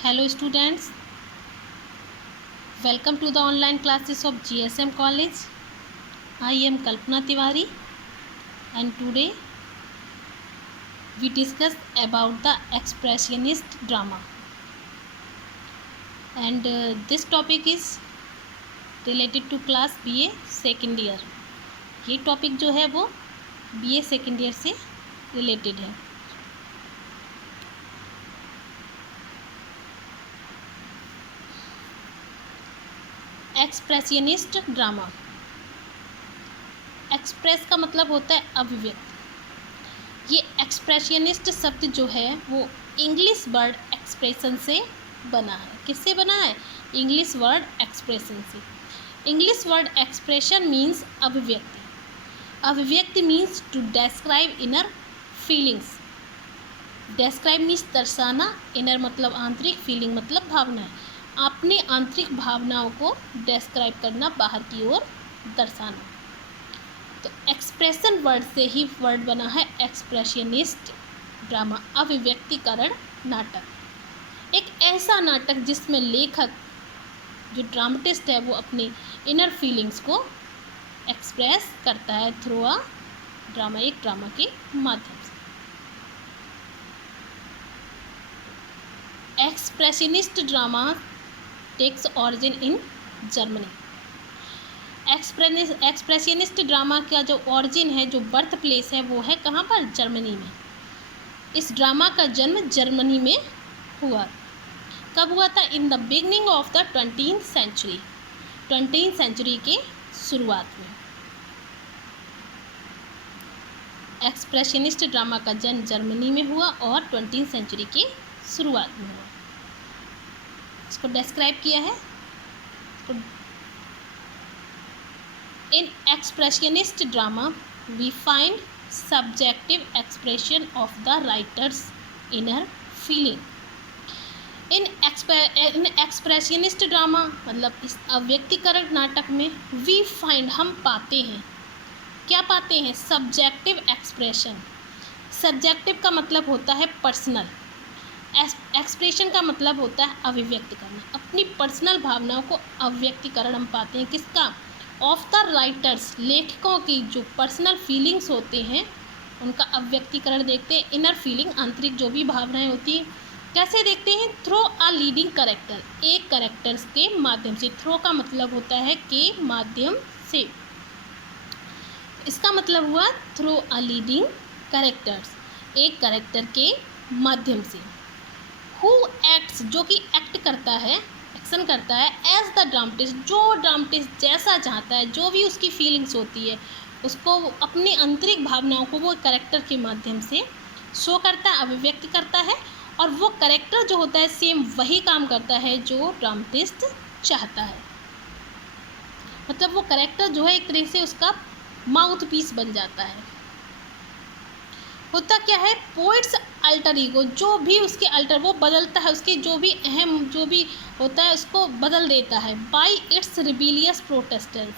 Hello students, welcome to the online classes of GSM College. I am Kalpana Tiwari and today we discuss about the expressionist drama and this topic is related to class BA second year. ये topic जो है वो BA second year से related है। Expressionist drama. Express का मतलब होता है अभिव्यक्त। ये एक्सप्रेशनिस्ट शब्द जो है वो इंग्लिश वर्ड एक्सप्रेशन से बना है। किससे बना है? इंग्लिश वर्ड एक्सप्रेशन से। इंग्लिश वर्ड एक्सप्रेशन मीन्स अभिव्यक्ति। अभिव्यक्ति means to describe inner feelings. Describe means दर्शाना, इनर मतलब आंतरिक, फीलिंग मतलब भावना है। अपनी आंतरिक भावनाओं को डिस्क्राइब करना, बाहर की ओर दर्शाना। तो एक्सप्रेशन वर्ड से ही वर्ड बना है एक्सप्रेशनिस्ट ड्रामा, अभिव्यक्तिकरण नाटक। एक ऐसा नाटक जिसमें लेखक जो ड्रामेटिस्ट है वो अपनी इनर फीलिंग्स को एक्सप्रेस करता है थ्रू अ ड्रामा, एक ड्रामा के माध्यम से। Expressionist drama takes origin in Germany. Expressionist drama का जो ऑरिजिन है, जो बर्थ प्लेस है, वो है कहाँ पर? जर्मनी में। इस ड्रामा का जन्म जर्मनी में हुआ। कब हुआ था? In the beginning of the 20th century. 20th century के शुरुआत में एक्सप्रेशनिस्ट ड्रामा का जन्म जर्मनी में हुआ और 20th सेंचुरी की शुरुआत में हुआ। इसको डिस्क्राइब किया है। In expressionist drama we find subjective expression of the writer's inner feeling. In expressionist drama मतलब इस अव्यक्तिकरण नाटक में वी फाइंड हम पाते हैं, क्या पाते हैं? Subjective expression. सब्जेक्टिव का मतलब होता है पर्सनल, एक्सप्रेशन का मतलब होता है अभिव्यक्त करना। अपनी पर्सनल भावनाओं को अभिव्यक्तिकरण हम पाते हैं। किसका? ऑफ द राइटर्स, लेखकों की जो पर्सनल फीलिंग्स होते हैं उनका अभिव्यक्तिकरण देखते हैं। इनर फीलिंग, आंतरिक जो भी भावनाएं होती हैं, कैसे देखते हैं? थ्रू अ लीडिंग कैरेक्टर, एक कैरेक्टर्स के माध्यम से। थ्रू का मतलब होता है के माध्यम से। इसका मतलब हुआ थ्रू अ लीडिंग कैरेक्टर्स, एक कैरेक्टर के माध्यम से। हु एक्ट्स, जो कि एक्ट करता है, एक्शन करता है, एज द ड्रामेटिस्ट, जो ड्रामेटिस्ट जैसा चाहता है, जो भी उसकी फीलिंग्स होती है उसको अपनी आंतरिक भावनाओं को वो कैरेक्टर के माध्यम से शो करता है, अभिव्यक्त करता है। और वो कैरेक्टर जो होता है सेम वही काम करता है जो ड्रामेटिस्ट चाहता है। मतलब वो कैरेक्टर जो है एक तरह से उसका माउथ पीस बन जाता है। होता क्या है? पोइट्स अल्टर ईगो, जो भी उसके अल्टर, वो बदलता है, उसके जो भी अहम जो भी होता है उसको बदल देता है। Bye it's rebellious Protestant.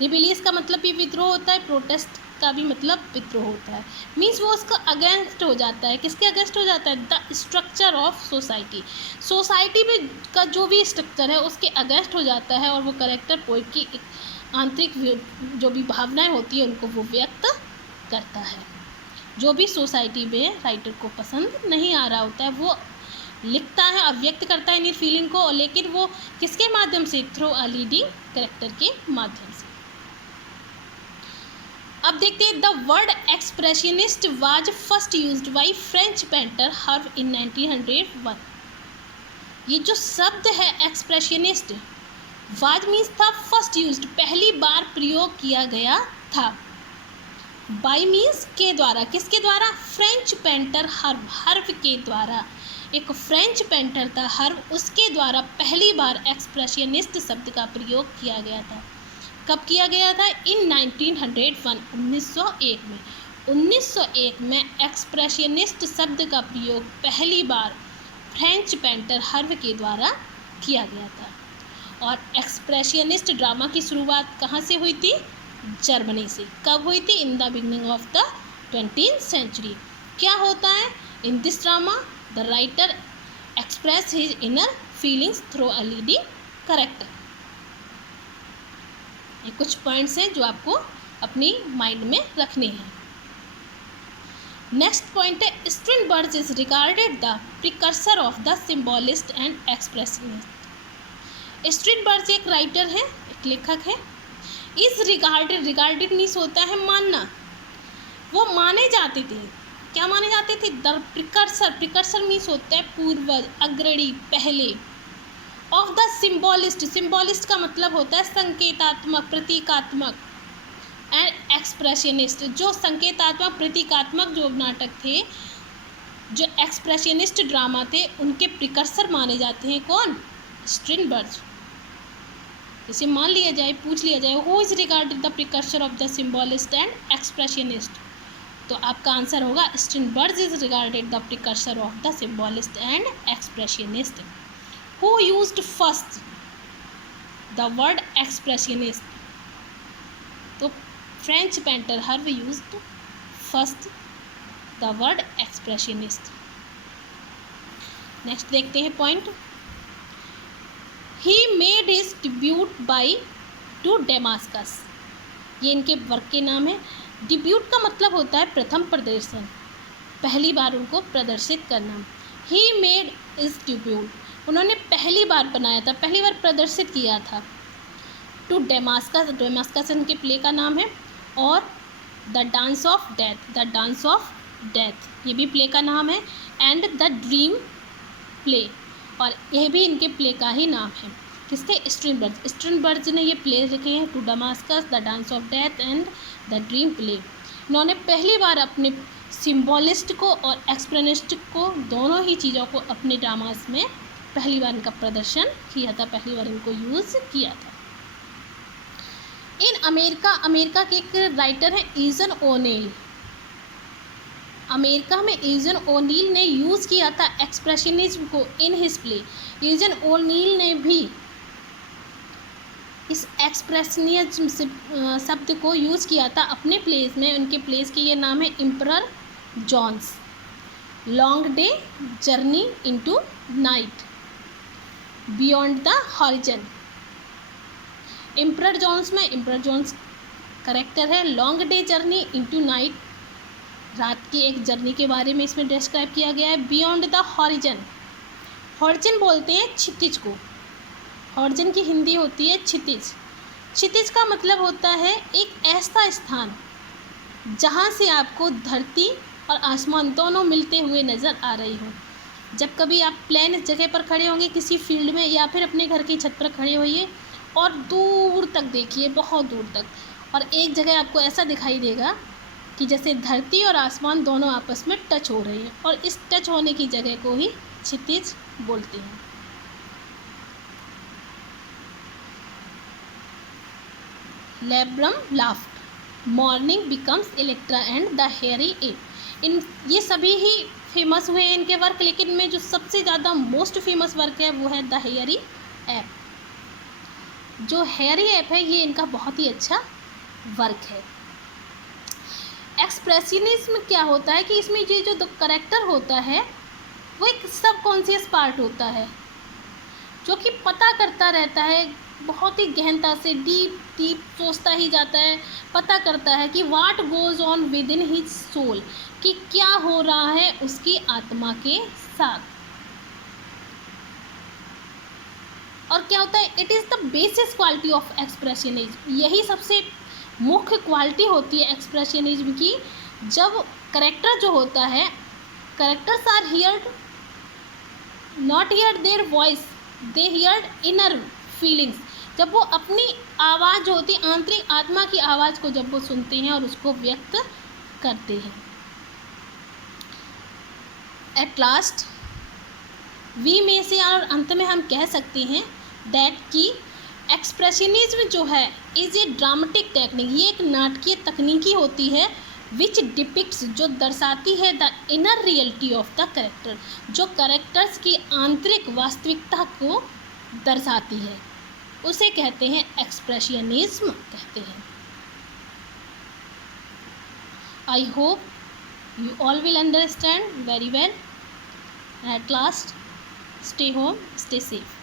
Rebellious का मतलब भी विद्रोह होता है, प्रोटेस्ट का भी मतलब विद्रोह होता है। मीन्स वो उसका अगेंस्ट हो जाता है। किसके अगेंस्ट हो जाता है? The structure of society. Society में का जो भी स्ट्रक्चर है उसके अगेंस्ट हो जाता है और वो कैरेक्टर पोइट की आंतरिक जो भी भावनाएं होती है उनको वो व्यक्त करता है। जो भी सोसाइटी में राइटर को पसंद नहीं आ रहा होता है वो लिखता है, अभिव्यक्त करता है इन फीलिंग को, लेकिन वो किसके माध्यम से? थ्रू अ लीडिंग कैरेक्टर के माध्यम से। अब देखते हैं, the word expressionist was first used by French painter Herve in 1901। ये जो शब्द है एक्सप्रेशनिस्ट, वाज मीन्स था फर्स्ट यूज्ड, पहली बार प्रयोग किया गया था। बाई मीन्स के द्वारा, किसके द्वारा? फ्रेंच पेंटर हर्व, हर्व के द्वारा। एक फ्रेंच पेंटर था हर्व, उसके द्वारा पहली बार एक्सप्रेशनिस्ट शब्द का प्रयोग किया गया था। कब किया गया था? इन 1901, 1901 में। 1901 में एक्सप्रेशनिस्ट शब्द का प्रयोग पहली बार फ्रेंच पेंटर हर्व के द्वारा किया गया था। और एक्सप्रेशनिस्ट ड्रामा की शुरुआत कहाँ से हुई थी? जर्मनी से। कब हुई थी? In the beginning of the 20th century. क्या होता है? In this drama the writer express his inner feelings through a leading character। ये कुछ पॉइंट्स हैं जो आपको अपनी माइंड में रखने हैं। नेक्स्ट पॉइंट है Strindberg is regarded the precursor of the symbolist and expressionist. Strindberg एक राइटर है, एक लेखक है। इज रिगार्डेड, रिगार्डेड मीन्स होता है मानना, वो माने जाते थे। क्या माने जाते थे? द प्रिकर्सर, प्रिकर्सर मीन्स होता है पूर्वज, अग्रणी, पहले। ऑफ द सिम्बॉलिस्ट, सिम्बॉलिस्ट का मतलब होता है संकेतात्मक, प्रतीकात्मक। एंड एक्सप्रेशनिस्ट, जो संकेतात्मक, प्रतीकात्मक जो नाटक थे, जो एक्सप्रेशनिस्ट ड्रामा थे, उनके प्रिकर्सर माने जाते हैं कौन? स्ट्रिनबर्ग। इसे मान लिया जाए, पूछ लिया जाए, who is regarded the precursor of the symbolist and expressionist, तो आपका आंसर होगा Strindberg is regarded the precursor of the symbolist and expressionist. Who used first the word expressionist, तो French painter Herve used first the word expressionist. Next देखते हैं point. He made his debut by to Damascus, ये इनके work के नाम है। Debut का मतलब होता है प्रथम प्रदर्शन, पहली बार उनको प्रदर्शित करना। ही मेड इज डिब्यूट, उन्होंने पहली बार बनाया था, पहली बार प्रदर्शित किया था। टू डेमास्कस, डेमास्कस इनके प्ले का नाम है। और the dance of death, the dance of death ये भी प्ले का नाम है। एंड द ड्रीम प्ले, और यह भी इनके प्ले का ही नाम है। किसके? स्ट्रिनबर्ग। स्ट्रिनबर्ग ने ये प्ले लिखे हैं, to Damascus, the dance of death and the dream play. इन्होंने पहली बार अपने सिम्बॉलिस्ट को और एक्सप्रेशनिस्ट को, दोनों ही चीज़ों को अपने ड्रामास में पहली बार इनका प्रदर्शन किया था, पहली बार इनको यूज़ किया था। इन अमेरिका, अमेरिका के एक राइटर हैं ईजन ओनेल। अमेरिका में ईजन ओनील ने यूज़ किया था एक्सप्रेशनिज्म को in his play. Eugene O'Neill ने भी इस एक्सप्रेशनिज्म शब्द को यूज़ किया था अपने प्लेस में। उनके प्लेस के ये नाम है emperor Jones, long day, journey into night, beyond the horizon. Emperor Jones में एम्परर जॉन्स करेक्टर है। Long day, journey into night, रात की एक जर्नी के बारे में इसमें डिस्क्राइब किया गया है। बियॉन्ड द हॉरिजन, हॉरिजन बोलते हैं क्षितिज को, हॉरिजन की हिंदी होती है क्षितिज। क्षितिज का मतलब होता है एक ऐसा स्थान जहाँ से आपको धरती और आसमान दोनों मिलते हुए नज़र आ रही हो। जब कभी आप प्लेन जगह पर खड़े होंगे किसी फील्ड में, या फिर अपने घर की छत पर खड़े होइए और दूर तक देखिए, बहुत दूर तक, और एक जगह आपको ऐसा दिखाई देगा कि जैसे धरती और आसमान दोनों आपस में टच हो रहे हैं, और इस टच होने की जगह को ही क्षितिज बोलते हैं। Lazarus laughed, mourning becomes Electra and the hairy ape. इन ये सभी ही फेमस हुए हैं इनके वर्क, लेकिन में जो सबसे ज़्यादा मोस्ट फेमस वर्क है वो है द हेयरी ऐप। जो हेयरी ऐप है ये इनका बहुत ही अच्छा वर्क है। एक्सप्रेशनिज्म क्या होता है कि इसमें ये जो करेक्टर होता है वो एक सबकॉन्शियस पार्ट होता है, जो कि पता करता रहता है, बहुत ही गहनता से डीप डीप सोचता ही जाता है, पता करता है कि what goes on within his soul, कि क्या हो रहा है उसकी आत्मा के साथ। और क्या होता है? It is the basis quality of expressionism, यही सबसे मुख्य क्वालिटी होती है एक्सप्रेशनिज्म की। जब करेक्टर जो होता है, characters are heard, not here there voice, they heard inner feelings. जब वो अपनी आवाज़ जो होती है, आंतरिक आत्मा की आवाज़ को जब वो सुनते हैं और उसको व्यक्त करते हैं। एट लास्ट वी में से, और अंत में हम कह सकते हैं दैट कि एक्सप्रेशनिज्म जो है इज़ ए ड्रामेटिक टेक्निक, ये एक नाटकीय तकनीकी होती है, विच डिपिक्ट्स, जो दर्शाती है the inner reality of the character, जो करेक्टर्स की आंतरिक वास्तविकता को दर्शाती है, उसे कहते हैं एक्सप्रेशनिज्म कहते हैं। I hope you all will understand very well. At last stay home, stay safe.